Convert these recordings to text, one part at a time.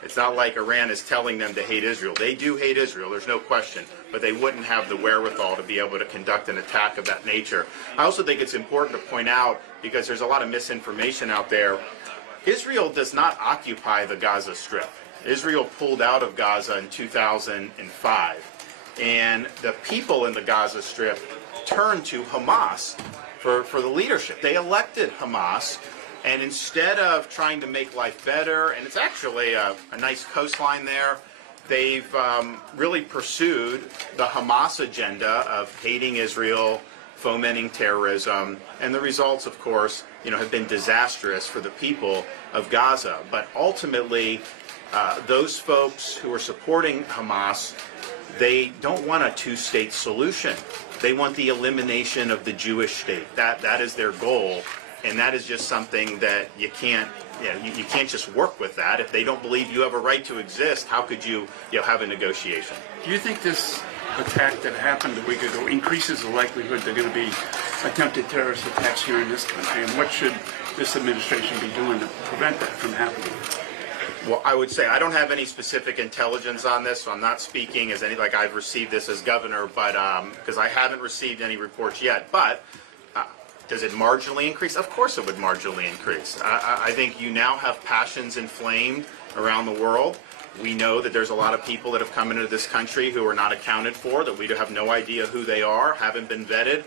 It's not like Iran is telling them to hate Israel. They do hate Israel, there's no question, but they wouldn't have the wherewithal to be able to conduct an attack of that nature. I also think it's important to point out, because there's a lot of misinformation out there, Israel does not occupy the Gaza Strip. Israel pulled out of Gaza in 2005, and the people in the Gaza Strip turned to Hamas for the leadership. They elected Hamas. And instead of trying to make life better, and it's actually a nice coastline there, they've really pursued the Hamas agenda of hating Israel, fomenting terrorism, and the results, of course, have been disastrous for the people of Gaza. But ultimately, those folks who are supporting Hamas, they don't want a two-state solution. They want the elimination of the Jewish state. That is their goal. And that is just something that you can't just work with that. If they don't believe you have a right to exist, how could you have a negotiation? Do you think this attack that happened a week ago increases the likelihood there are going to be attempted terrorist attacks here in this country? And what should this administration be doing to prevent that from happening? Well, I would say I don't have any specific intelligence on this, so I'm not speaking as like I've received this as governor, but because I haven't received any reports yet. But does it marginally increase? Of course it would marginally increase. I think you now have passions inflamed around the world. We know that there's a lot of people that have come into this country who are not accounted for, that we have no idea who they are, haven't been vetted.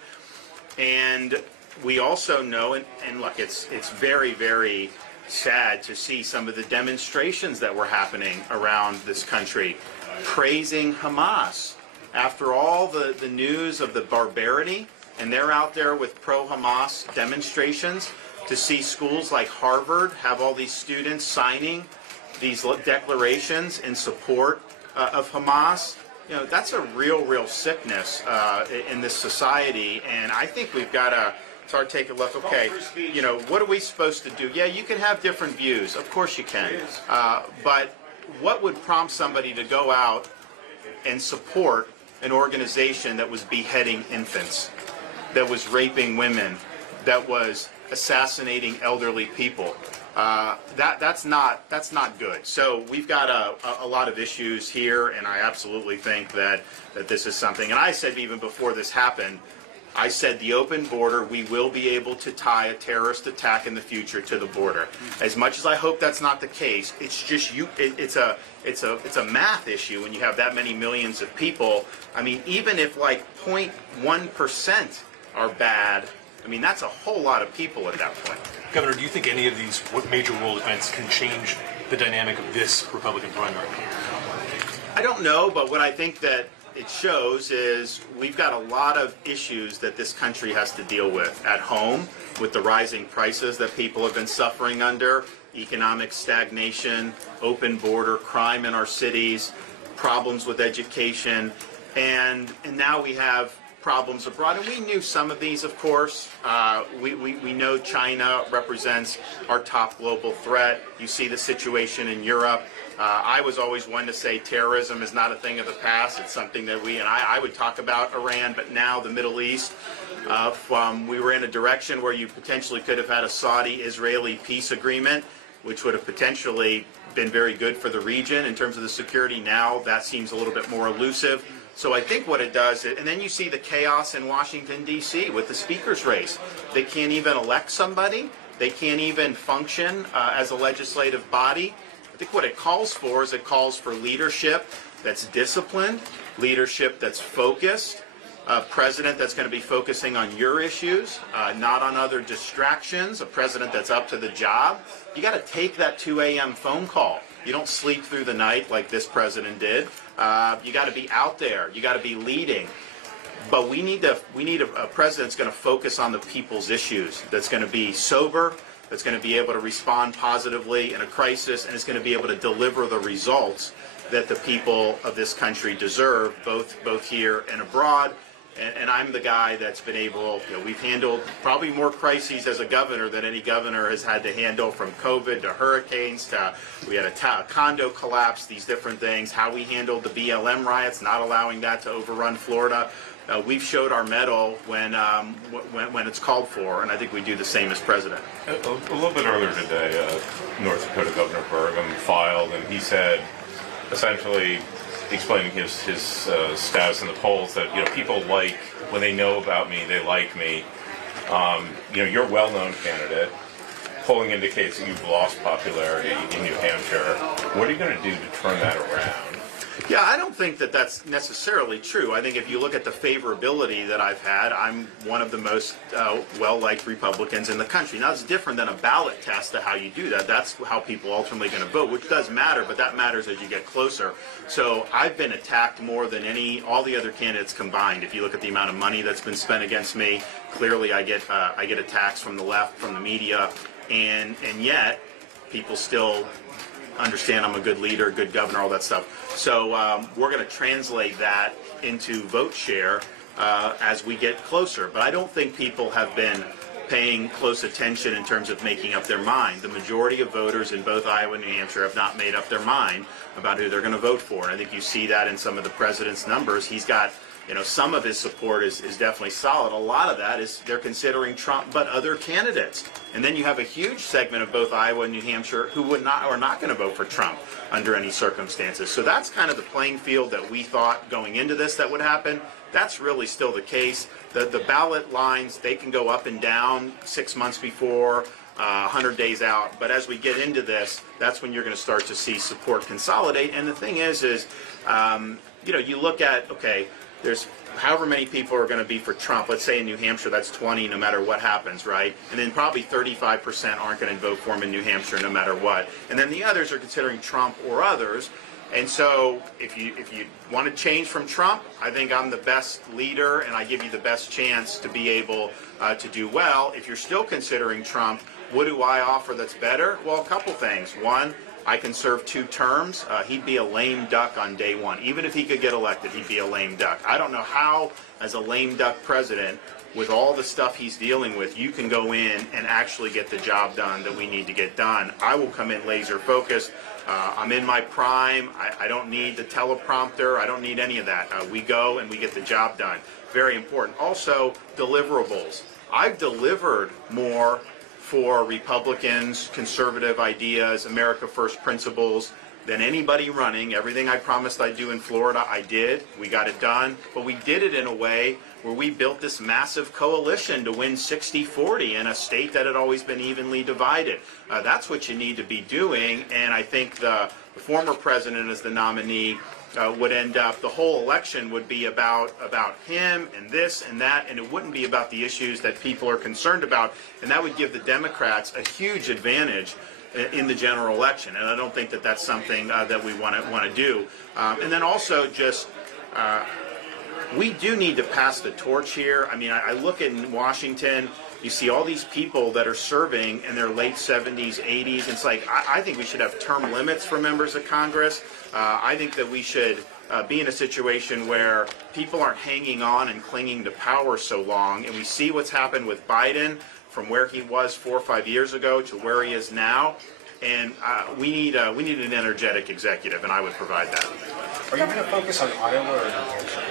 And we also know, and look, it's very, very sad to see some of the demonstrations that were happening around this country praising Hamas. After all the news of the barbarity, and they're out there with pro-Hamas demonstrations, to see schools like Harvard have all these students signing these declarations in support of Hamas. That's a real sickness in this society, and I think we've got to start taking a look. Okay, what are we supposed to do? Yeah, you can have different views. Of course you can. But what would prompt somebody to go out and support an organization that was beheading infants, that was raping women, that was assassinating elderly people? That's not good. So we've got a lot of issues here, and I absolutely think that this is something. And I said even before this happened, I said the open border, we will be able to tie a terrorist attack in the future to the border. As much as I hope that's not the case, it's just it's a math issue when you have that many millions of people. I mean, even if like 0.1% are bad, I mean, that's a whole lot of people at that point. Governor, do you think any of these major world events can change the dynamic of this Republican primary? I don't know, but what I think that it shows is we've got a lot of issues that this country has to deal with at home, with the rising prices that people have been suffering under, economic stagnation, open border, crime in our cities, problems with education, and now we have problems abroad. And we knew some of these, of course. We know China represents our top global threat. You see the situation in Europe. I was always one to say terrorism is not a thing of the past. It's something that I would talk about Iran, but now the Middle East. We were in a direction where you potentially could have had a Saudi-Israeli peace agreement, which would have potentially been very good for the region in terms of the security. Now that seems a little bit more elusive. So I think what it does, and then you see the chaos in Washington, D.C. with the speaker's race. They can't even elect somebody. They can't even function as a legislative body. I think what it calls for is it calls for leadership that's disciplined, leadership that's focused, a president that's going to be focusing on your issues, not on other distractions, a president that's up to the job. You got to take that 2 a.m. phone call. You don't sleep through the night like this president did. You got to be out there. You got to be leading. But we need a president that's going to focus on the people's issues, that's going to be sober, that's going to be able to respond positively in a crisis, and is going to be able to deliver the results that the people of this country deserve, both here and abroad. And I'm the guy that's been able, we've handled probably more crises as a governor than any governor has had to handle, from COVID to hurricanes to, we had a condo collapse, these different things, how we handled the BLM riots, not allowing that to overrun Florida. we've showed our mettle when it's called for, and I think we do the same as president. A little bit earlier today, North Dakota Governor Burgum filed, and he said, essentially explaining his status in the polls, that people like, when they know about me, they like me. You're a well-known candidate. Polling indicates that you've lost popularity in New Hampshire. What are you going to do to turn that around? Yeah, I don't think that that's necessarily true. I think if you look at the favorability that I've had, I'm one of the most well-liked Republicans in the country. Now, it's different than a ballot test to how you do that. That's how people ultimately going to vote, which does matter, but that matters as you get closer. So I've been attacked more than all the other candidates combined. If you look at the amount of money that's been spent against me, clearly I get attacks from the left, from the media, and yet people still understand I'm a good leader, a good governor, all that stuff. So we're going to translate that into vote share as we get closer. But I don't think people have been paying close attention in terms of making up their mind. The majority of voters in both Iowa and New Hampshire have not made up their mind about who they're going to vote for. And I think you see that in some of the president's numbers. He's got, some of his support is definitely solid. A lot of that is they're considering Trump, but other candidates. And then you have a huge segment of both Iowa and New Hampshire who are not going to vote for Trump under any circumstances. So that's kind of the playing field that we thought going into this that would happen. That's really still the case. The ballot lines, they can go up and down 6 months before, 100 days out. But as we get into this, that's when you're going to start to see support consolidate. And the thing is you look at, okay, there's however many people are going to be for Trump. Let's say in New Hampshire, that's 20 no matter what happens, right? And then probably 35% aren't going to vote for him in New Hampshire no matter what. And then the others are considering Trump or others. And so if you want to change from Trump, I think I'm the best leader and I give you the best chance to be able to do well. If you're still considering Trump, what do I offer that's better? Well, a couple things. One, I can serve 2 terms. He'd be a lame duck on day one. Even if he could get elected, he'd be a lame duck. I don't know how, as a lame duck president, with all the stuff he's dealing with, you can go in and actually get the job done that we need to get done. I will come in laser focused. I'm in my prime. I don't need the teleprompter. I don't need any of that. We go and we get the job done. Very important. Also, deliverables. I've delivered more for Republicans, conservative ideas, America First principles than anybody running. Everything I promised I'd do in Florida, I did. We got it done. But we did it in a way where we built this massive coalition to win 60-40 in a state that had always been evenly divided. That's what you need to be doing. And I think the former president as the nominee would end up, the whole election would be about him and this and that, and it wouldn't be about the issues that people are concerned about, and that would give the Democrats a huge advantage in the general election, and I don't think that that's something that we want to do. And then also just we do need to pass the torch here. I mean, I look in Washington, you see all these people that are serving in their late 70s, 80s. It's like, I think we should have term limits for members of Congress. I think that we should be in a situation where people aren't hanging on and clinging to power so long. And we see what's happened with Biden from where he was 4 or 5 years ago to where he is now. And we need an energetic executive, and I would provide that. Are you going to focus on Iowa or New Hampshire?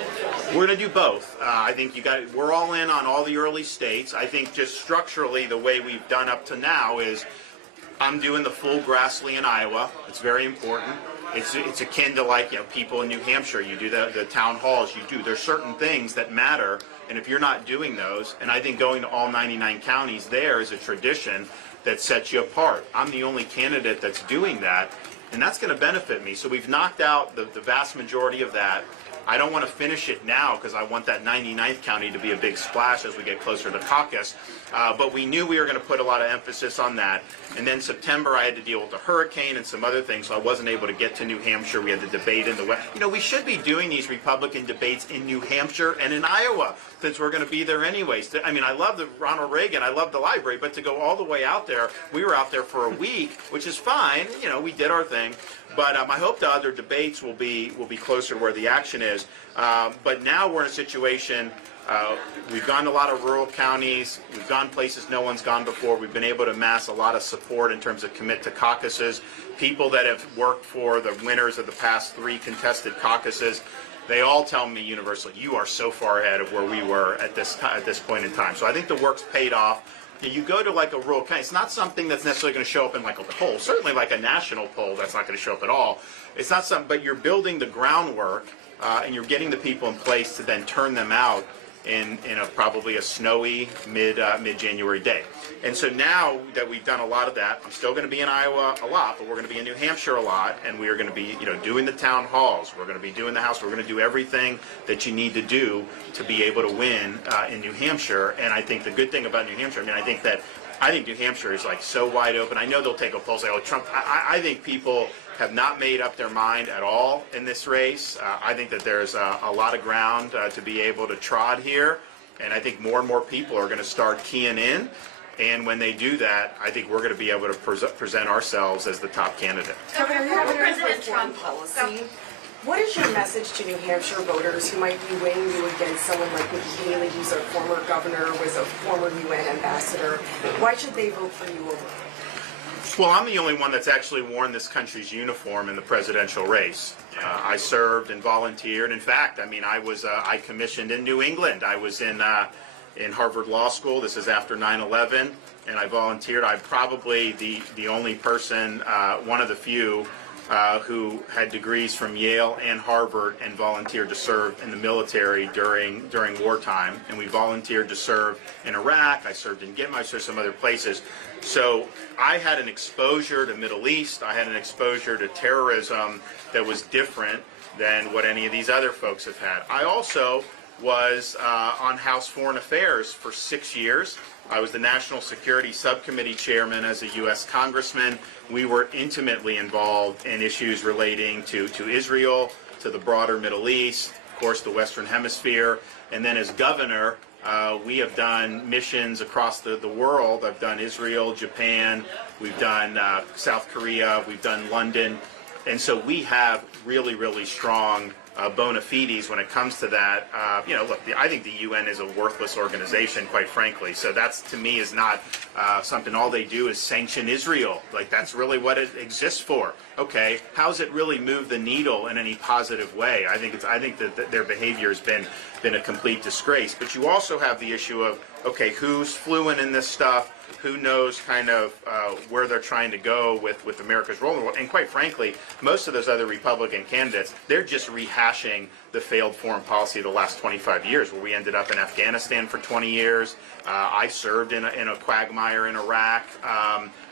We're going to do both. I think we're all in on all the early states. I think just structurally the way we've done up to now is I'm doing the full Grassley in Iowa. It's very important. It's akin to people in New Hampshire. You do the town halls. There's certain things that matter, and if you're not doing those, and I think going to all 99 counties there is a tradition that sets you apart. I'm the only candidate that's doing that, and that's going to benefit me. So we've knocked out the vast majority of that. I don't want to finish it now because I want that 99th county to be a big splash as we get closer to caucus. But we knew we were going to put a lot of emphasis on that. And then September, I had to deal with the hurricane and some other things, so I wasn't able to get to New Hampshire. We had the debate in the West. We should be doing these Republican debates in New Hampshire and in Iowa, since we're going to be there anyways. I mean, I love the Ronald Reagan, I love the library, but to go all the way out there, we were out there for a week, which is fine. We did our thing. But I hope the other debates will be closer to where the action is. But now we're in a situation We've gone to a lot of rural counties. We've gone places no one's gone before. We've been able to amass a lot of support in terms of commit to caucuses. People that have worked for the winners of the past 3 contested caucuses, they all tell me universally, you are so far ahead of where we were at this point in time. So I think the work's paid off. You go to like a rural county, it's not something that's necessarily going to show up in like a poll. Certainly like a national poll, that's not going to show up at all. It's not something, but you're building the groundwork and you're getting the people in place to then turn them out in probably a snowy mid-January day. And so now that we've done a lot of that, I'm still going to be in Iowa a lot, but we're going to be in New Hampshire a lot, and we are going to be, doing the town halls. We're going to be doing the House. We're going to do everything that you need to do to be able to win in New Hampshire. And I think the good thing about New Hampshire, I think New Hampshire is like so wide open. I know they'll take a poll say, oh, Trump. I think people have not made up their mind at all in this race. I think that there's a lot of ground to be able to trod here, and I think more and more people are going to start keying in. And when they do that, I think we're going to be able to present ourselves as the top candidate. Governor, you have President Trump policy. What is your message to New Hampshire voters who might be weighing you against someone like Nikki Haley, who's a former governor, was a former UN ambassador? Why should they vote for you over? Well, I'm the only one that's actually worn this country's uniform in the presidential race. I served and volunteered. In fact, I commissioned in New England. I was in Harvard Law School. This is after 9/11, and I volunteered. I'm probably the only person, one of the few, who had degrees from Yale and Harvard and volunteered to serve in the military during wartime. And we volunteered to serve in Iraq. I served in Gitmo. I served some other places. So I had an exposure to Middle East. I had an exposure to terrorism that was different than what any of these other folks have had. I also was on House Foreign Affairs for 6 years. I was the National Security Subcommittee Chairman as a U.S. Congressman. We were intimately involved in issues relating to Israel, to the broader Middle East, of course the Western Hemisphere, and then as governor, we have done missions across the world. I've done Israel, Japan, we've done South Korea, we've done London, and so we have really, really strong bona fides when it comes to that. Look, I think the UN is a worthless organization, quite frankly. So that's, to me, is not something. All they do is sanction Israel. Like, that's really what it exists for. Okay, how's it really move the needle in any positive way? I think that their behavior has been a complete disgrace. But you also have the issue of, okay, who's fluent in this stuff? Who knows kind of where they're trying to go with America's role in the world. And quite frankly, most of those other Republican candidates, they're just rehashing the failed foreign policy of the last 25 years, where we ended up in Afghanistan for 20 years. I served in a quagmire in Iraq.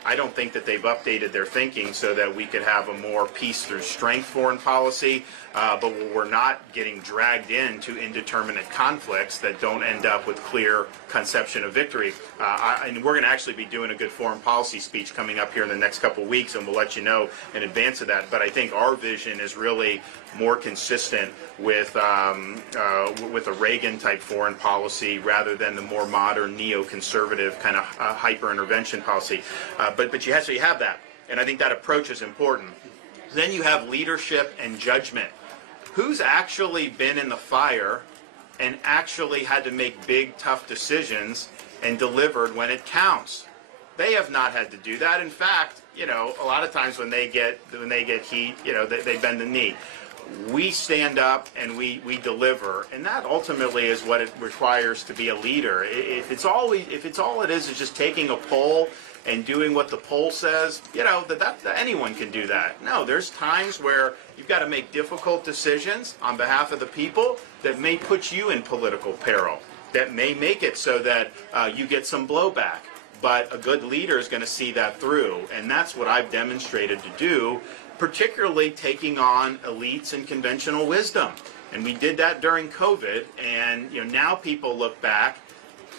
I don't think that they've updated their thinking so that we could have a more peace through strength foreign policy, but we're not getting dragged into indeterminate conflicts that don't end up with clear conception of victory. And we're going to actually be doing a good foreign policy speech coming up here in the next couple of weeks, and we'll let you know in advance of that. But I think our vision is really more consistent with a Reagan-type foreign policy rather than the more modern neoconservative kind of hyper-intervention policy. But you have that, and I think that approach is important. Then you have leadership and judgment. Who's actually been in the fire and actually had to make big, tough decisions and delivered when it counts? They have not had to do that. In fact, a lot of times when they get heat, they bend the knee. We stand up and we deliver, and that ultimately is what it requires to be a leader. If it's all it is just taking a poll and doing what the poll says, that anyone can do that. No, there's times where you've got to make difficult decisions on behalf of the people that may put you in political peril, that may make it so that you get some blowback. But a good leader is going to see that through, and that's what I've demonstrated to do, particularly taking on elites and conventional wisdom. And we did that during COVID, and now people look back,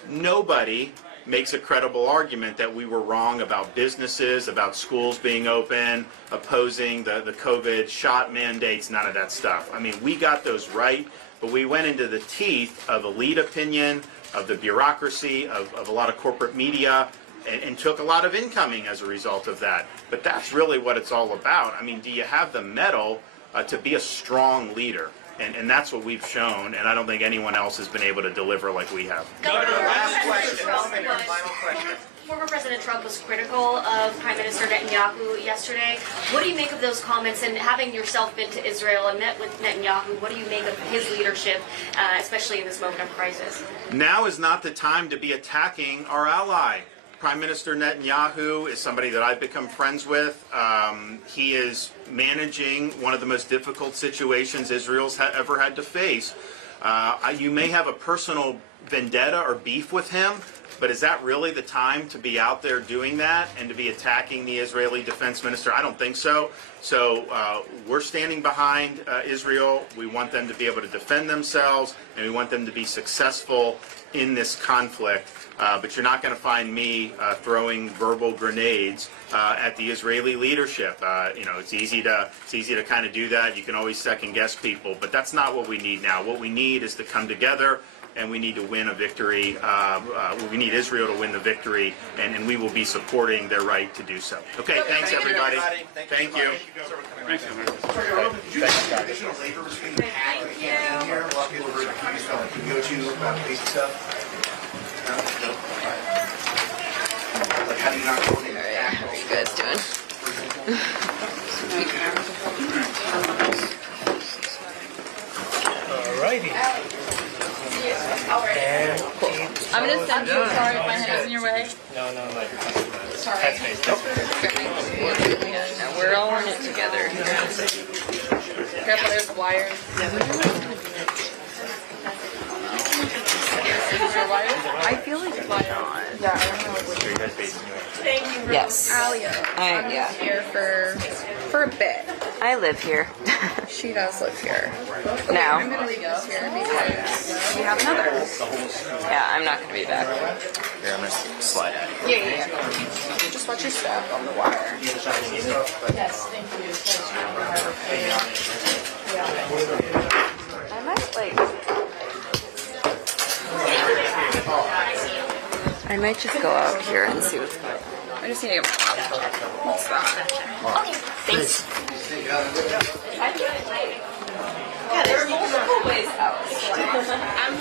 nobody makes a credible argument that we were wrong about businesses, about schools being open, opposing the COVID shot mandates, none of that stuff. We got those right, but we went into the teeth of elite opinion, of the bureaucracy, of a lot of corporate media, and took a lot of incoming as a result of that. But that's really what it's all about. Do you have the mettle to be a strong leader? And that's what we've shown, and I don't think anyone else has been able to deliver like we have. Last question. Final question. Former President Trump was critical of Prime Minister Netanyahu yesterday. What do you make of those comments? And having yourself been to Israel and met with Netanyahu, what do you make of his leadership, especially in this moment of crisis? Now is not the time to be attacking our ally. Prime Minister Netanyahu is somebody that I've become friends with. He is managing one of the most difficult situations Israel's ever had to face. You may have a personal vendetta or beef with him, but is that really the time to be out there doing that and to be attacking the Israeli defense minister? I don't think so. So we're standing behind Israel. We want them to be able to defend themselves, and we want them to be successful in this conflict. But you're not going to find me throwing verbal grenades at the Israeli leadership. It's easy to kind of do that. You can always second guess people, but that's not what we need now. What we need is to come together, and we need to win a victory. We need Israel to win the victory, and we will be supporting their right to do so. Okay, thanks everybody. Thank you. Thanks, Senator. Additional labor between the pack and in here. A lot of people are can go to about basic stuff. No? Like, how do you not coordinate the pack? How are you guys doing? Alrighty. Cool. I'm gonna send you. Sorry if my head is in your way. No. Sorry. No, we're all in it together. Careful, there's wires. Is there wires? I feel like it's wires. Yeah, I don't know what Thank you. Yes. Alia. I'm here for a bit. I live here. She does live here. Now. I'm gonna leave this here because we have another. Yeah, I'm not gonna be back. Here, I'm going to slide out. Yeah. Just watch your step on the wire. Yes, thank you. I might just go out here and see what's going on. I just need to get my laptop. What's that? Okay, thanks. Yeah, there's multiple ways out. I'm